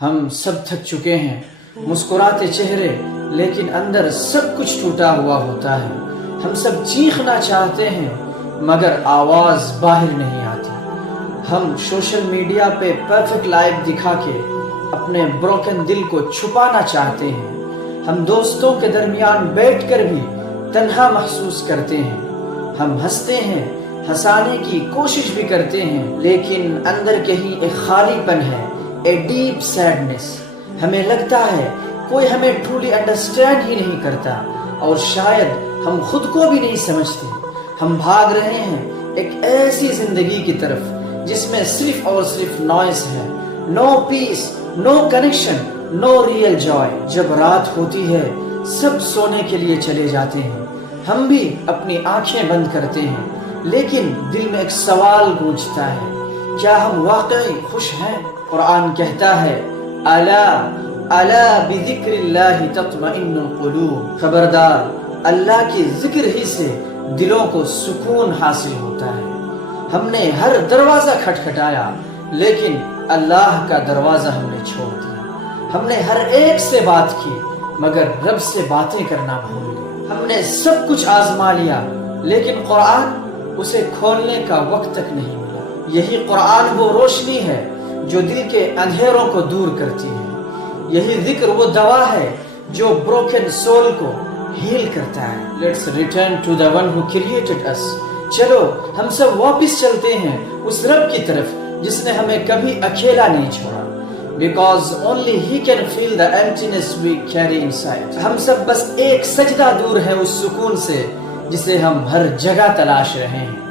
ہم سب تھک چکے ہیں، مسکراتے چہرے لیکن اندر سب کچھ ٹوٹا ہوا ہوتا ہے۔ ہم سب چیخنا چاہتے ہیں مگر آواز باہر نہیں آتی۔ ہم سوشل میڈیا پہ پرفیکٹ لائف دکھا کے اپنے بروکن دل کو چھپانا چاہتے ہیں۔ ہم دوستوں کے درمیان بیٹھ کر بھی تنہا محسوس کرتے ہیں۔ ہم ہنستے ہیں، ہنسانے کی کوشش بھی کرتے ہیں، لیکن اندر کہیں ایک خالی پن ہے، اے ڈیپ سیڈنس۔ ہمیں لگتا ہے کوئی ہمیں ٹرولی انڈرسٹینڈ ہی نہیں کرتا، اور شاید ہم خود کو بھی نہیں سمجھتے۔ ہم بھاگ رہے ہیں ایک ایسی زندگی کی طرف جس میں صرف اور صرف نوائز ہے، نو پیس، نو کنیکشن، نو ریئل جوائے۔ جب رات ہوتی ہے سب سونے کے لیے چلے جاتے ہیں، ہم بھی اپنی آنکھیں بند کرتے ہیں، لیکن دل میں ایک سوال گونجتا ہے، کیا ہم واقعی خوش ہیں؟ قرآن کہتا ہے، الا الا بذکر اللہ تطمئن القلوب، خبردار اللہ کے ذکر ہی سے دلوں کو سکون حاصل ہوتا ہے۔ ہم نے ہر دروازہ کھٹکھٹایا لیکن اللہ کا دروازہ ہم نے چھوڑ دیا۔ ہم نے ہر ایک سے بات کی مگر رب سے باتیں کرنا بھول گئے۔ ہم نے سب کچھ آزما لیا لیکن قرآن، اسے کھولنے کا وقت تک نہیں ملا۔ یہی قرآن وہ روشنی ہے جو دل کے اندھیروں کو دور کرتی ہے۔ یہی ذکر وہ دوا ہے جو بروکن سول کو ہیل کرتا ہے۔ Let's return to the one who created us. چلو ہم سب واپس چلتے ہیں اس رب کی طرف جس نے ہمیں کبھی اکیلا نہیں چھوڑا، because only he can feel the emptiness we carry inside۔ ہم سب بس ایک سجدہ دور ہے اس سکون سے جسے ہم ہر جگہ تلاش رہے ہیں۔